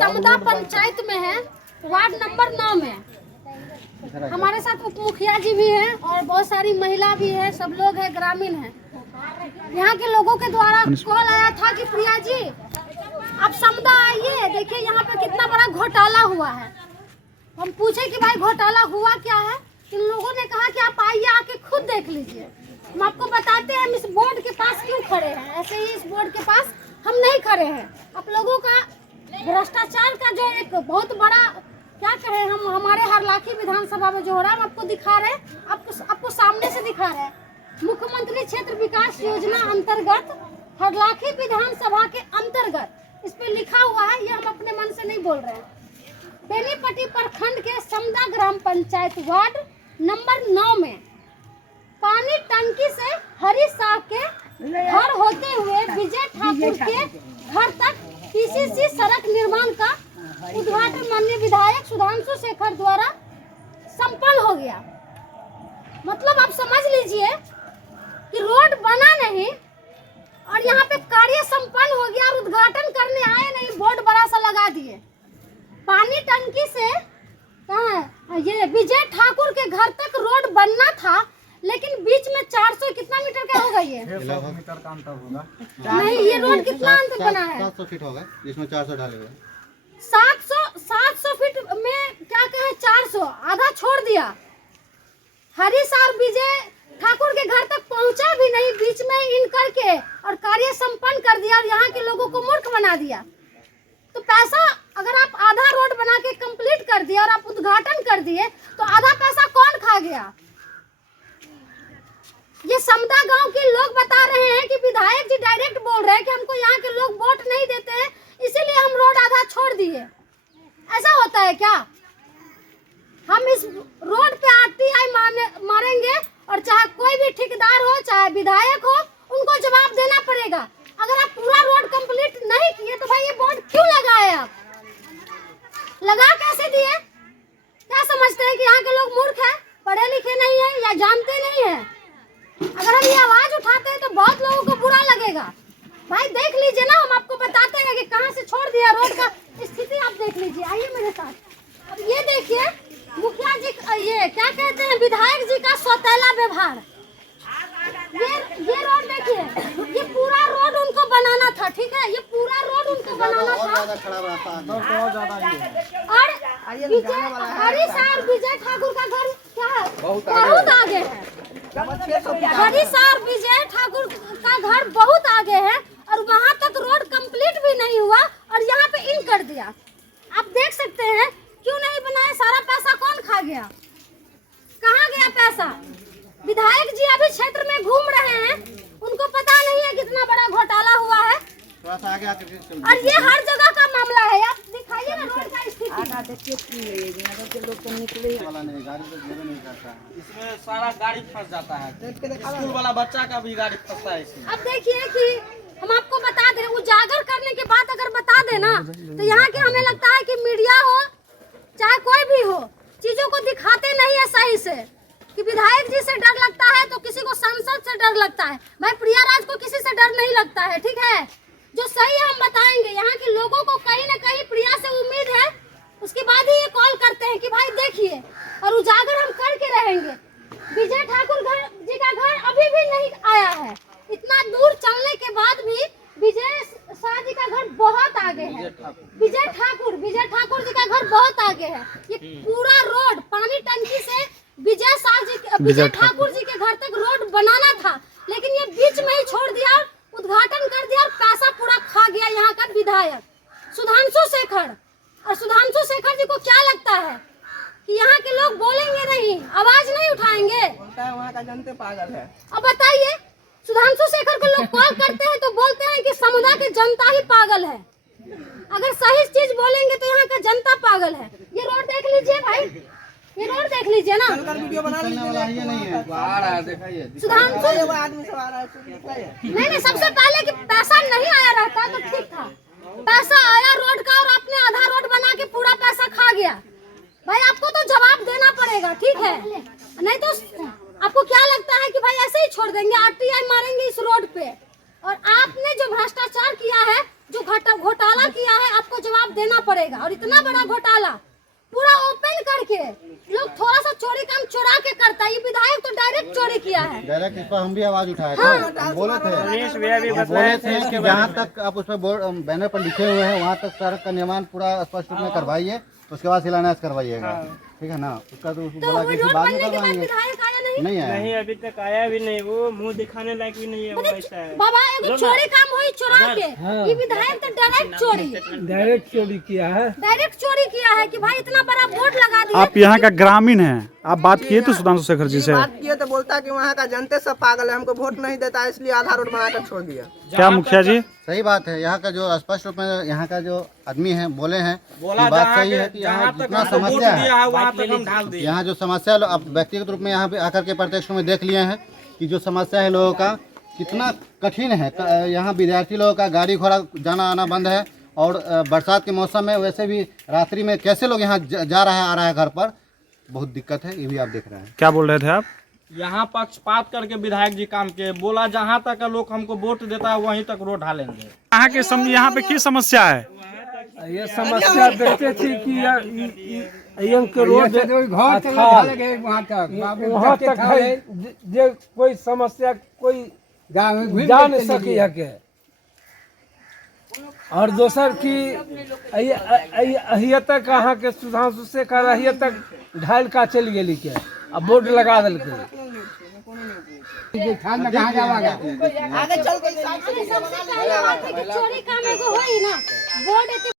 समदा पंचायत में है, ward number 9 में। हमारे साथ उप मुखिया जी भी हैं और बहुत सारी महिला भी है, सब लोग हैं, ग्रामीण हैं। यहाँ के लोगों के द्वारा कॉल आया था कि प्रिया जी आप समदा आइए, देखिए यहाँ पे कितना बड़ा घोटाला हुआ है। हम पूछे कि भाई घोटाला हुआ क्या है, इन लोगों ने कहा कि आप आइए, आके खुद देख लीजिए। हम आपको बताते हैं हम इस बोर्ड के पास क्यों खड़े हैं। ऐसे ही इस बोर्ड के पास हम नहीं खड़े हैं। आप लोगों का भ्रष्टाचार का जो एक बहुत बड़ा क्या कहें, हम हमारे हरलाखी विधानसभा में जो हो रहा है हम आपको दिखा रहे हैं, आपको सामने से दिखा रहे हैं। मुख्यमंत्री क्षेत्र विकास योजना अंतर्गत हरलाखी विधानसभा के अंतर्गत इस पे लिखा हुआ है, ये हम अपने मन से नहीं बोल रहे हैं। बेनीपट्टी प्रखंड के समदा ग्राम पंचायत वार्ड नंबर 9 में पानी टंकी से हरी साहब के घर होते हुए विजय ठाकुर के घर तक पीसीसी सड़क निर्माण का उद्घाटन माननीय विधायक सुधांशु शेखर द्वारा संपन्न हो गया। मतलब आप समझ लीजिए कि रोड बना नहीं और यहाँ पे कार्य संपन्न हो गया और उद्घाटन करने आए नहीं, बोर्ड बड़ा सा लगा दिए। पानी टंकी से ये विजय ठाकुर के घर तक रोड बनना था, लेकिन बीच में 400 कितना मीटर का होगा, ये 600 मीटर का अंतर होगा। नहीं, ये रोड कितना अंतर बना है? 700 फीट होगा, जिसमें 400 डाले हुए। 700 फीट में क्या कहे 400 आधा छोड़ दिया। हरी सार विजय ठाकुर के घर तक पहुंचा भी नहीं, बीच में इन करके और कार्य संपन्न कर दिया और यहाँ के लोगों को मूर्ख बना दिया। तो पैसा अगर आप आधा रोड बना के कंप्लीट कर दिया और आप उद्घाटन कर दिए तो आधा पैसा कौन खा गया? ये समदा गांव के लोग बता रहे हैं कि विधायक जी डायरेक्ट बोल रहे हैं कि हमको यहाँ के लोग वोट नहीं देते हैं, इसीलिए हम रोड आधा छोड़ दिए। ऐसा होता है क्या? हम इस रोड पे आरटीआई मारेंगे और चाहे कोई भी ठेकेदार हो चाहे विधायक हो, उनको जवाब देना पड़ेगा। अगर आप पूरा रोड कंप्लीट नहीं किए तो भाई ये बोर्ड क्यों लगाए? आप लगा कैसे दिए? क्या समझते हैं कि यहाँ के लोग मूर्ख हैं, पढ़े लिखे नहीं है या जानते नहीं है? अगर हम ये आवाज उठाते हैं तो बहुत लोगों को बुरा लगेगा। भाई देख लीजिए ना, हम आपको बताते हैं कि कहां से छोड़ दिया रोड का स्थिति। आप देख लीजिए, आइए मेरे साथ। अब ये देखिए मुखिया जी, ये क्या कहते हैं, विधायक जी का सौतेला व्यवहार। ये रोड देखिए, ये पूरा रोड उनको बनाना था, ठीक है, ये पूरा रोड उनको बनाना था और हरी सार विजय ठाकुर का घर क्या है, बहुत आगे है। हरी सार विजय ठाकुर का घर बहुत आगे है और वहाँ तक रोड कंप्लीट भी नहीं हुआ और यहाँ पे इन कर दिया। आप देख सकते हैं क्यों नहीं बनाए, सारा पैसा कौन खा गया, कहाँ गया पैसा? विधायक जी अभी क्षेत्र में घूम रहे हैं, उनको पता नहीं है कितना बड़ा घोटाला हुआ है और ये हर जगह का मामला है। आप दिखाइए ना रोड का स्थिति। इसमें सारा गाड़ी फंस जाता है, स्कूल वाला बच्चा का भी गाड़ी फंसता है इसमें। अब देखिए कि हम आपको बता दे, उजागर करने के बाद अगर बता देना तो यहाँ के हमें लगता है कि मीडिया हो चाहे कोई भी हो, चीजों को दिखाते नहीं है सही से। कि विधायक जी से डर लगता है तो किसी को सांसद से डर लगता है। भाई प्रिया राज को किसी से डर नहीं लगता है, ठीक है। जो सही है हम बताएंगे, यहाँ के लोगों को कहीं ना कहीं प्रिया से उम्मीद है, उसके बाद ही ये कॉल करते हैं कि भाई देखिए, और उजागर हम करके रहेंगे। विजय ठाकुर जी का घर अभी भी नहीं आया है, इतना दूर चलने के बाद भी विजय शाह जी का घर बहुत आगे है। विजय ठाकुर जी का घर बहुत आगे है। ये पूरा रोड पानी टंकी से विजय ठाकुर जी के घर तक रोड बनाना था, लेकिन ये बीच में ही छोड़ दिया, उद्घाटन कर दिया और पैसा पूरा खा गया यहाँ का विधायक सुधांशु शेखर। और सुधांशु शेखर जी को क्या लगता है कि यहाँ के लोग बोलेंगे नहीं, आवाज नहीं उठाएंगे? वहाँ का जनता पागल है। अब बताइए, सुधांशु शेखर को लोग कॉल करते हैं तो बोलते हैं कि समुदाय की जनता ही पागल है। अगर सही चीज बोलेंगे तो यहाँ का जनता पागल है। ये रोड देख लीजिए भाई, ये रोड देख लीजिए ना। वीडियो बना लीजिए। सुधांशु आदमी सब आ रहा है। नहीं, सबसे पहले कि पैसा नहीं आया रहता तो ठीक था। पैसा आया रोड का और आपने आधा रोड बना के पूरा पैसा खा गया। भाई आपको तो जवाब देना पड़ेगा, ठीक है, नहीं तो आपको क्या लगता है कि भाई ऐसे ही छोड़ देंगे, आरटीआई मारेंगे इस रोड पे? और आपने जो भ्रष्टाचार किया है, जो घोटाला किया है, आपको जवाब देना देना पड़ेगा। और इतना बड़ा घोटाला पूरा ओपन करके लोग थोड़ा सा चोरी काम चुरा के करता है। ये विधायक तो डायरेक्ट चोरी किया है। डायरेक्ट इस पर हम भी आवाज उठाए थे, हम बोले थे कि जहाँ तक आप उस पर बैनर पर लिखे हुए हैं वहाँ तक सड़क का निर्माण पूरा स्पष्ट रूप में करवाइए, उसके बाद शिलान्यास करवाइएगा, ठीक है ना। उसका तो बोला कि रोड बाद में बनने के बाद करवाएंगे, विधायक आया नहीं। नहीं आया। नहीं अभी तक आया भी नहीं, वो मुंह दिखाने लायक भी नहीं है, वो ऐसा है। बाबा एगो चोरी काम हुई चुरा के, ये विधायक तो डायरेक्ट चोरी किया है कि भाई इतना बड़ा बोर्ड लगा दिया। आप यहाँ का ग्रामीण हैं, आप बात किए थे सुधांशु शेखर जी से? बात किए तो बोलता है कि वहाँ का जनते सब पागल है, हमको वोट नहीं देता इसलिए आधा रोड बनाकर छोड़ दिया। क्या मुखिया जी? सही बात है, यहाँ का जो स्पष्ट रूप में यहाँ का जो आदमी है बोले हैं बोला कि बात सही है कि जहाँ यहाँ तक जितना हमको वोट समस्या दिया है, है वहाँ तक हम ढाल दिए। यहाँ जो समस्या अब व्यक्तिगत रूप में यहाँ पे आकर के प्रत्यक्ष में देख लिए हैं कि जो समस्या है लोगों का कितना कठिन है। यहाँ विद्यार्थी लोगों का गाड़ी घोड़ा जाना आना बंद है, और बरसात के मौसम में वैसे भी रात्रि में कैसे लोग यहाँ जा रहा है आ रहा है घर पर, बहुत दिक्कत है, ये भी आप देख रहे हैं। क्या बोल रहे थे आप? यहाँ पक्षपात करके विधायक जी काम के बोला जहाँ तक लोग हमको वोट देता है वहीं तक रोड ढालेंगे। यहाँ पे की समस्या है? ये समस्या देखते थी कि रोड वहाँ तक है जे कोई समस्या कोई जा नहीं सकी है के। और दोसर की अहिया तक अहाँ के सुधांशु शेखर अहिया तक ढाल का चल गेली के अब बोर्ड लगा दिल के आगे चल के सबसे पहले बात है कि चोरी काम एगो होई ना बोर्ड